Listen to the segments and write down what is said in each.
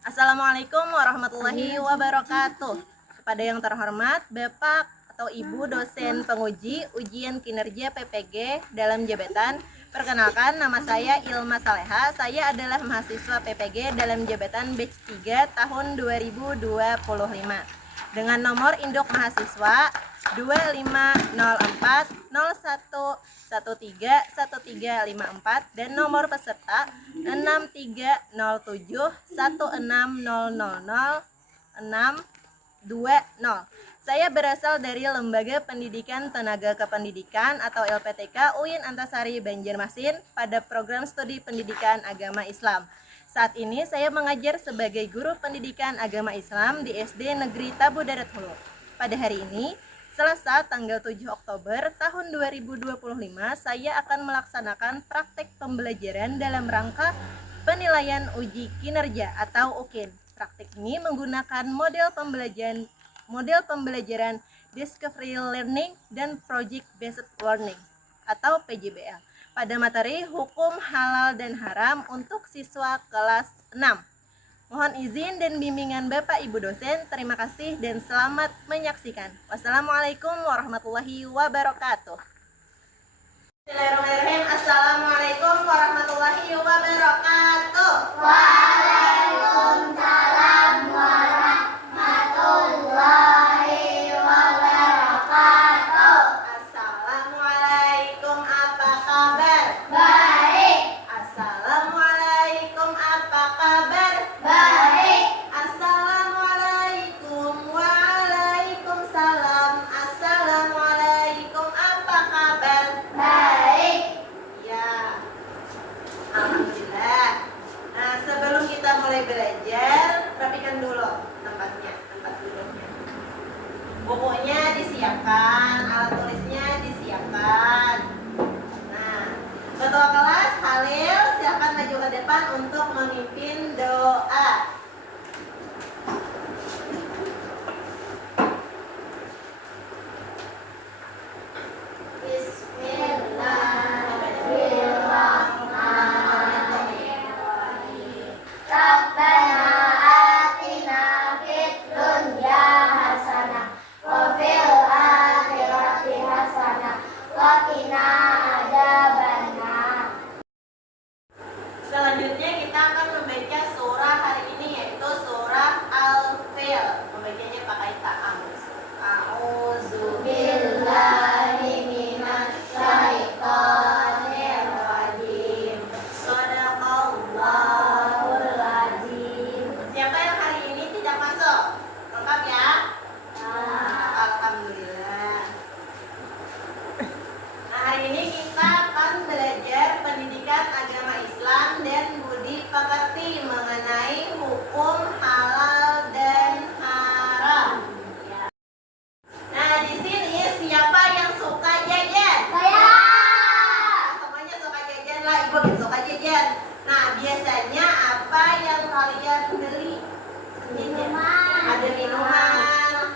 Assalamualaikum warahmatullahi wabarakatuh. Kepada yang terhormat Bapak atau Ibu dosen penguji ujian kinerja PPG dalam jabatan, perkenalkan nama saya Ilma Saleha. Saya adalah mahasiswa PPG dalam jabatan batch 3 tahun 2025 dengan nomor induk mahasiswa 250401131354 dan nomor peserta 630716000620. Saya berasal dari Lembaga Pendidikan Tenaga Kependidikan atau LPTK UIN Antasari Banjarmasin pada program studi pendidikan agama Islam. Saat ini saya mengajar sebagai guru pendidikan agama Islam di SD Negeri Tabu Darat Hulu. Pada hari ini, Selasa tanggal 7 Oktober tahun 2025, saya akan melaksanakan praktek pembelajaran dalam rangka penilaian uji kinerja atau UKIN. Praktek ini menggunakan model pembelajaran Discovery Learning dan Project Based Learning atau PJBL pada materi hukum halal dan haram untuk siswa kelas 6. Mohon izin dan bimbingan Bapak Ibu dosen. Terima kasih dan selamat menyaksikan. Wassalamualaikum warahmatullahi wabarakatuh. Bismillahirrahmanirrahim. Assalamualaikum warahmatullahi wabarakatuh. Waalaikumsalam warahmatullahi wabarakatuh. Assalamualaikum, apa kabar? Baik, Assalamualaikum, apa kabar? baik. Assalamualaikum, waalaikumsalam. Assalamualaikum, apa kabar? Baik. Ya, alhamdulillah. Nah, sebelum kita mulai belajar, rapikan dulu tempat duduknya. Bukunya disiapkan, alat tulisnya disiapkan. Nah, ketua kelas Halil, silakan maju ke depan untuk memimpin doa. Bismillahirrahmanirrahim. Rabbana atina fid dunya hasanah wa fil akhirati hasanah wa qina adzabannar. Selanjutnya kita akan membaca surah hari ini, yaitu surah Al-Fil. Membacanya pakai ta'awuz. A'udzu Billahi minasyaitonir rajim. Shadaqallahul Astagfirullahaladzim. Siapa yang hari ini tidak masuk? Lengkap ya? Alhamdulillah. Nah, hari ini kita akan belajar pendidikan agama Islam dan budi pekerti mengenai hukum halal dan haram. Nah, di sini siapa yang suka jajan? Saya. Semuanya suka jajan lah, ibu yang suka jajan. Nah, biasanya apa yang kalian beli? Minuman. Ada minuman,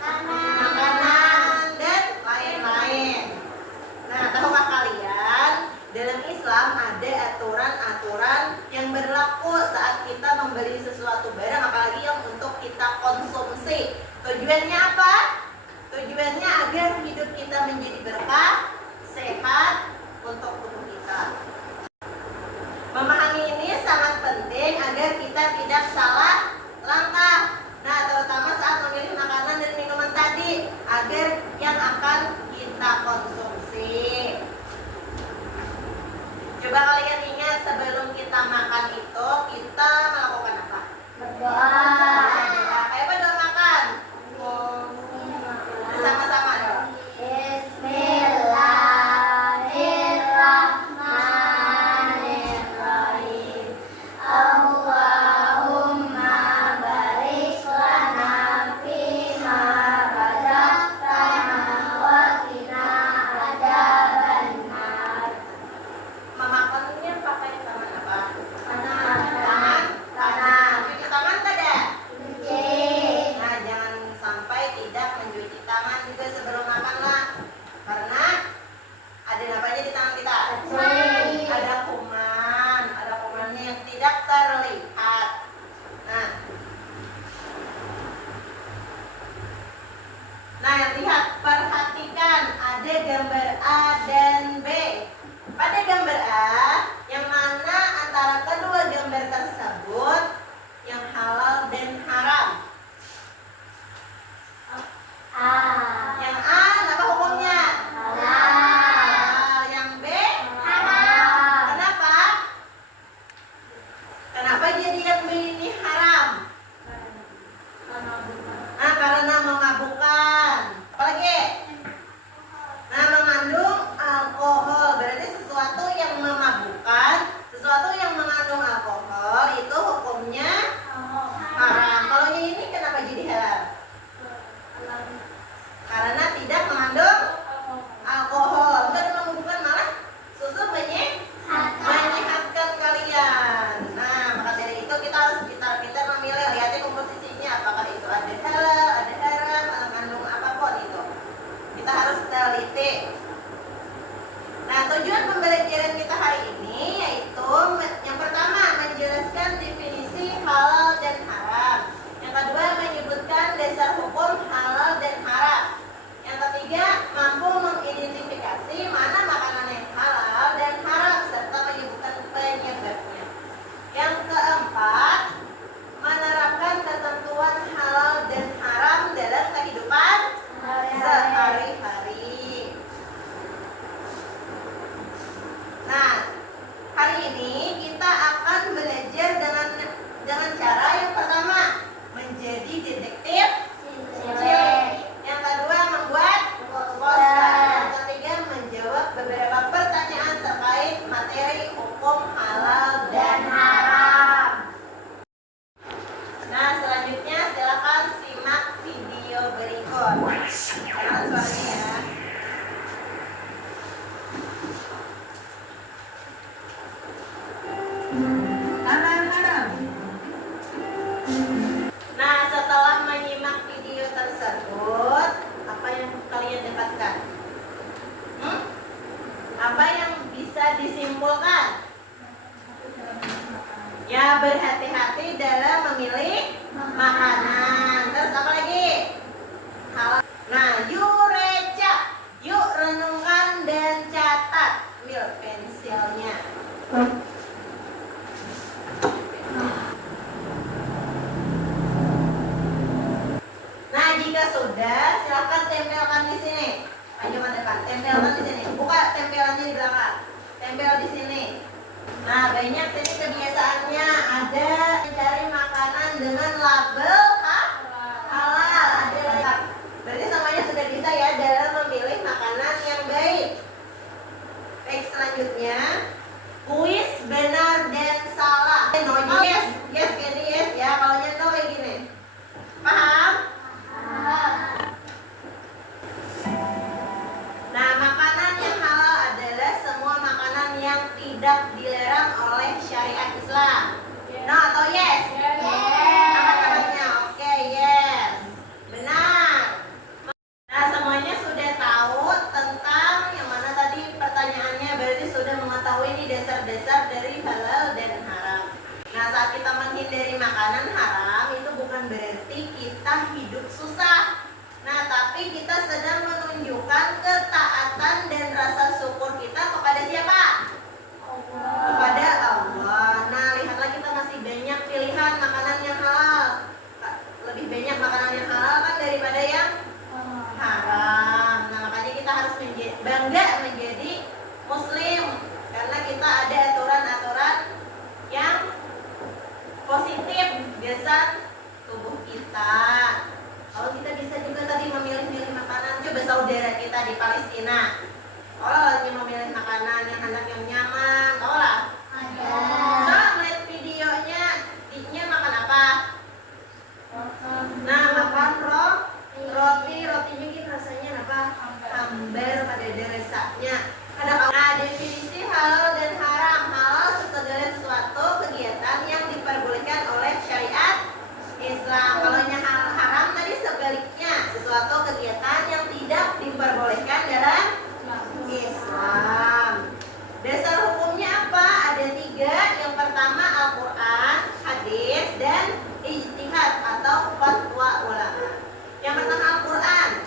makanan, dan lain-lain. Nah, tahukah kalian, dalam Islam ada aturan-aturan yang berlaku saat kita membeli sesuatu barang, apalagi yang untuk kita konsumsi. Tujuannya apa? Tujuannya agar hidup kita menjadi berkah, sehat untuk tubuh kita. Memahami ini sangat penting agar kita tidak salah langkah. Nah, terutama saat memilih makanan dan minuman tadi, agar yang akan kita konsumsi. Coba kalian ingat, sebelum kita makan itu kita melakukan apa? Berdoa. Doa. Kayak apa doa makan? Bersama-sama dong. Bismillahirrahmanirrahim. Allahumma barik lana fima razaqtana wa qina adzabannar. Memakannya pakai tangan apa? Tangan. Tangan. Tangan. Cuci tangan tidak ada? Halal haram. Nah, setelah menyimak video tersebut, apa yang kalian dapatkan? Apa yang bisa disimpulkan? Ya, berhati-hati dalam memilih makanan. Terus apa lagi? Nah, yuk reca, yuk renungkan dan catat. Ambil pensilnya. Nah, jika sudah, silakan tempelkan di sini. Maju ke depan, tempelkan di sini. Buka tempelannya di belakang. Tempel di sini. Nah, banyak sini kebiasaannya ada mencari makanan dengan label halal. Ada lengkap. Berarti semuanya sudah bisa ya dalam memilih makanan yang baik. Baik, selanjutnya kuis benar dan salah. No, yes, yes, Candy, yes ya. Kalau no kayak gini. Paham? Nah, makanan yang halal adalah semua makanan yang tidak dilarang oleh syariat Islam. No atau yes? Apa-apanya? Oke, yes. Benar. Nah, semuanya sudah tahu tentang yang mana tadi pertanyaannya, berarti sudah mengetahui ini dasar-dasar dari halal dan haram. Nah, saat kita menghindari makanan haram itu bukan berarti kita hidup susah. Nah, tapi kita sedang menunjukkan ketaatan dan rasa syukur kita kepada siapa? Kepada Allah. Nah, lihatlah kita masih banyak pilihan makanan yang halal. Lebih banyak makanan yang halal kan daripada yang haram. Nah, makanya kita harus bangga menjadi muslim karena kita ada aturan-aturan yang positif dasar tubuh kita. Kalau kita bisa juga tadi memilih-milih makanan, coba saudara kita di Palestina. Kalau lagi memilih makanan yang nyaman, tahu lah. Salah melihat videonya, dia makan apa? Nah, makan rotinya gitu rasanya apa? Hambar pada rasanya. Nah, definisi halal dan haram. Halal segala sesuatu kegiatan yang diperbolehkan oleh syariat Islam. Kalau haram tadi sebaliknya, sesuatu kegiatan yang tidak diperbolehkan dalam Islam. Dasar hukumnya apa? Ada 3. Yang pertama Al-Quran, hadis, dan ijtihad atau fatwa ulama. Yang pertama Al-Quran.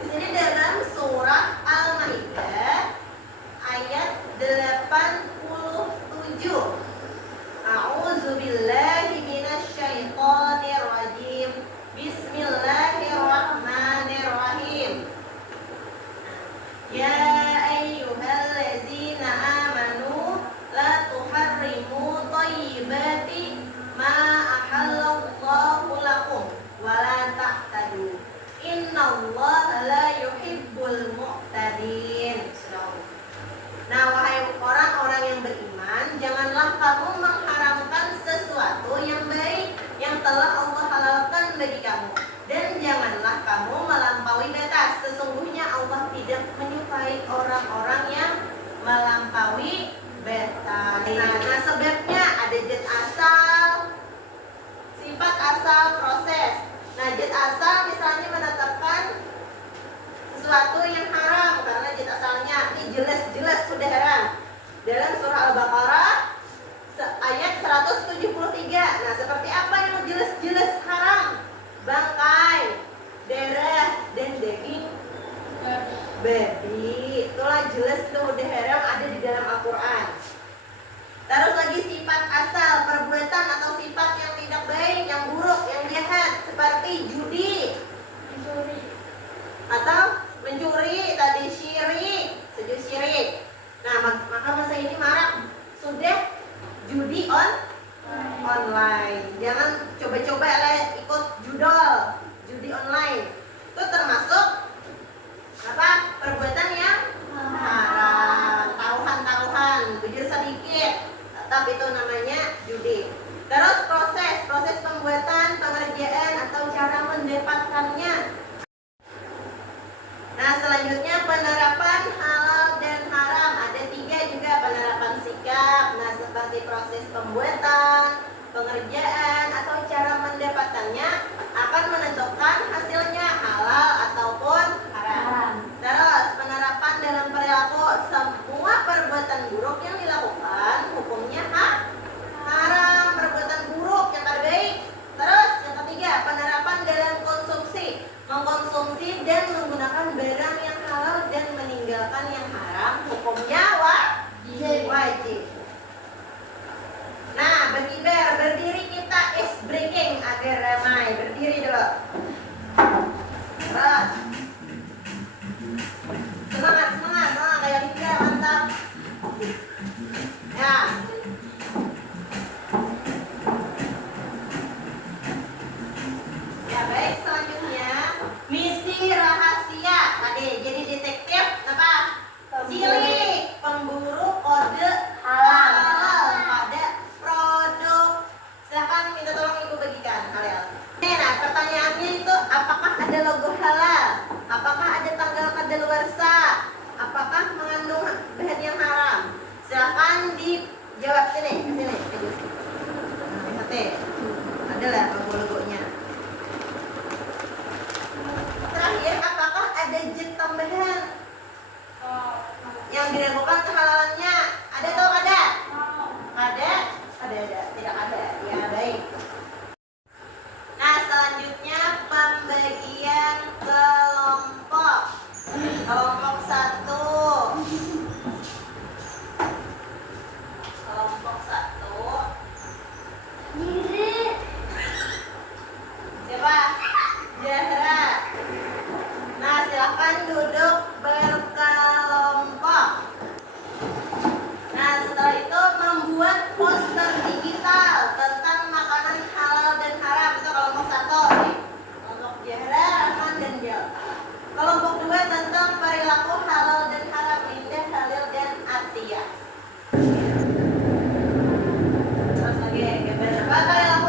Di sini dalam surah Al-Maidah ayat 87. A'udzubillahi minasyaitonirrajim. Bismillahirrahmanirrahim. Ya ayyuhallazina amanu la tuharrimu thayyibati ma ahallallahu lakum wa la ta'tadu. Innallaha la yuhibbul mu'tadin. Nah, wahai orang-orang yang beriman, janganlah kamu mengharamkan sesuatu yang baik yang telah Allah halalkan bagi kamu, dan janganlah kamu melampaui batas. Sesungguhnya Allah tidak menyukai orang-orang yang melampaui batas. Nah, sebabnya ada zat asal, sifat asal, proses. Nah, zat asal misalnya menetapkan sesuatu yang haram karena zat asalnya ini jelas-jelas sudah haram. Dalam surah Al-Baqarah ayat 173. Nah, seperti apa yang jelas-jelas haram? Bangkai, darah, dan daging babi. Itulah jelas itu udah haram, ada di dalam Al-Quran. Terus lagi sifat asal, perbuatan atau sifat yang tidak baik, yang buruk, yang jahat, seperti judi, atau mencuri, tadi syirik, sujud syirik. Nah, maka masa ini marak sudah judi online. Jangan coba-coba ikut judi online. Itu termasuk apa? Perbuatan yang haram. Taruhan, bujur sedikit, tetap itu namanya judi. Terus proses pembuatan, pengerjaan atau cara mendapatkannya. Nah, selanjutnya penerapan halal dan haram. Ada 3 juga penerapan sikap. Nah, seperti proses pembuatan, pengerjaan, atau cara mendapatkannya akan menentukan hasilnya halal ataupun haram. Terus penerapan dalam perilaku, semua perbuatan buruk yang dilakukan hukumnya haram, perbuatan buruk yang tak baik. Terus yang ketiga, penerapan dalam konsumsi, mengkonsumsi dan menggunakan barang yang halal dan meninggalkan yang haram hukumnya wajib. Nah, berkibar, berdiri kita is breaking agar ramai. Berdiri dulu. Terus semangat kayak Linda, mantap. Ya. Ya baik, selanjutnya misi rahasia. Tadi jadi detektif apa? Cilik, pemburu kode halal pada produk. Silahkan minta tolong ibu bagikan Ariel. Nah, pertanyaannya itu apakah ada logo halal? Apakah ada tanggal kadaluarsa? Apakah mengandung bahan yang haram? Silahkan dijawab sini, ke sini. Nah, lihat ada lah logo-logonya. Terakhir, apakah ada jet tambahan yang diragukan kehalalannya? Ada atau ada? Ada? Tidak ada. Ya, baik. Nah, selanjutnya pembagian kelompok. Kelompok 1. Kelompok 1. Siapa? Zahra. Nah, silakan duduk berkelompok. Nah, setelah itu membuat poster digital tentang makanan halal dan haram. Itu kelompok 1. Kelompok Zahra, Rahman, dan Jal. Kelompok 2 tentang perilaku halal dan haram, Indah, Halil, dan Atia. Terus lagi gambar apa? Perilaku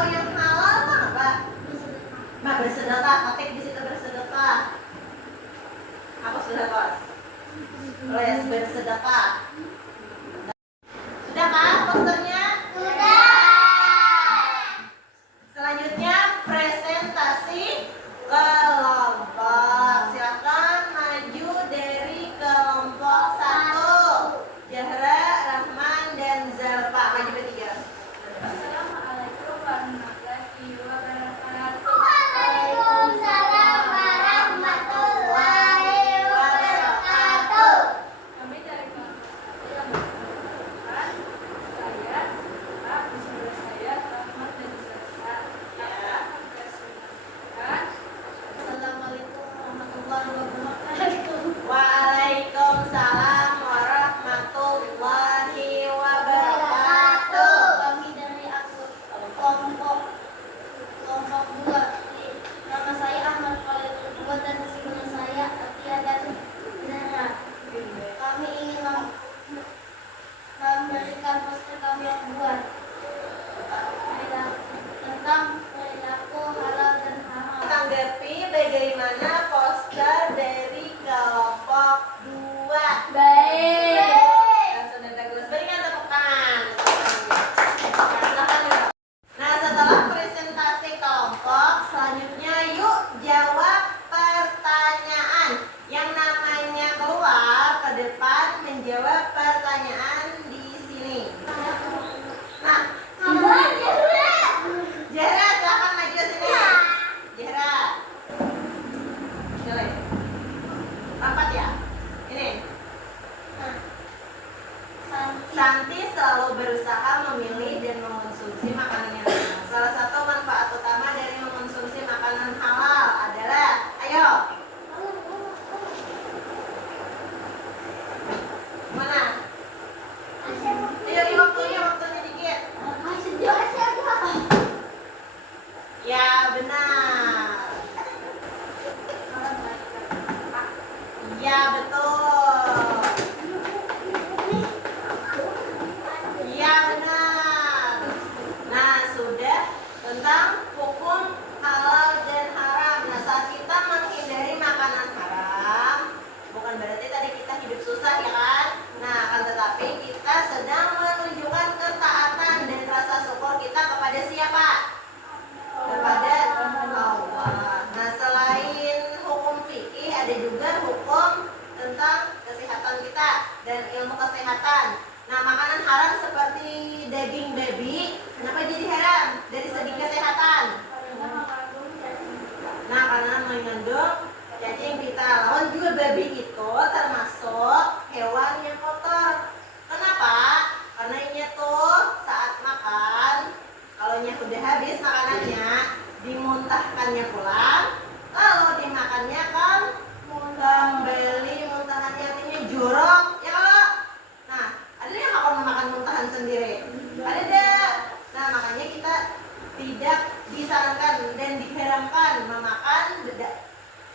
makannya pulang, lalu dimakannya kan kembali muntahannya artinya jorok, ya kalau. Nah, ada yang akan memakan muntahan sendiri? Ada tidak? Nah, makanya kita tidak disarankan dan diharamkan memakan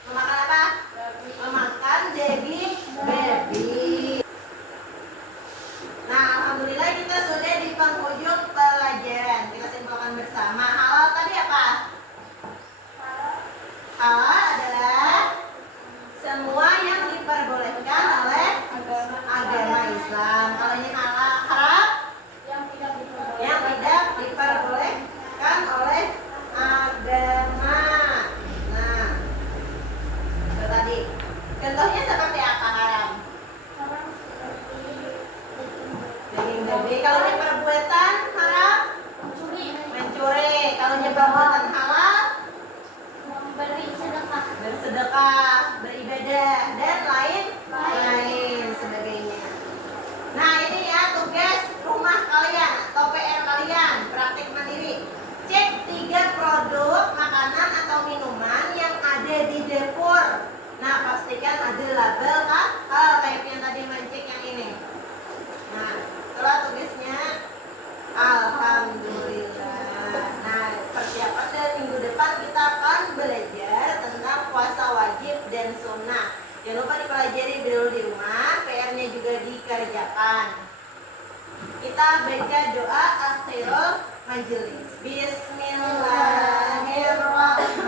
apa? Memakan daging babi. Nah, alhamdulillah kita sudah di penghujung pelajaran. Kita simpulkan bersama. Halal tadi apa? Halal adalah semua yang diperbolehkan oleh agama Islam. Kalau ini haram yang tidak diperbolehkan oleh agama. Nah, itu tadi. Contohnya seperti apa haram? Daging babi. Kalau ini perbuatan haram? Mencuri. Kalau ini perbuatan halal? Bersedekah, beribadah, dan lain sebagainya. Nah, ini ya tugas rumah kalian atau PR kalian, praktik mandiri. Cek 3 produk makanan atau minuman yang ada di dapur. Nah, pastikan ada label halal kayak yang tadi mencek yang ini. Nah, itulah tugasnya. Alhamdulillah. Nah, persiapan dan minggu depan kita akan belajar tentang puasa wajib dan sunnah. Jangan lupa dipelajari dulu di rumah, PR-nya juga dikerjakan. Kita baca doa akhirul majelis. Bismillahirrahmanirrahim.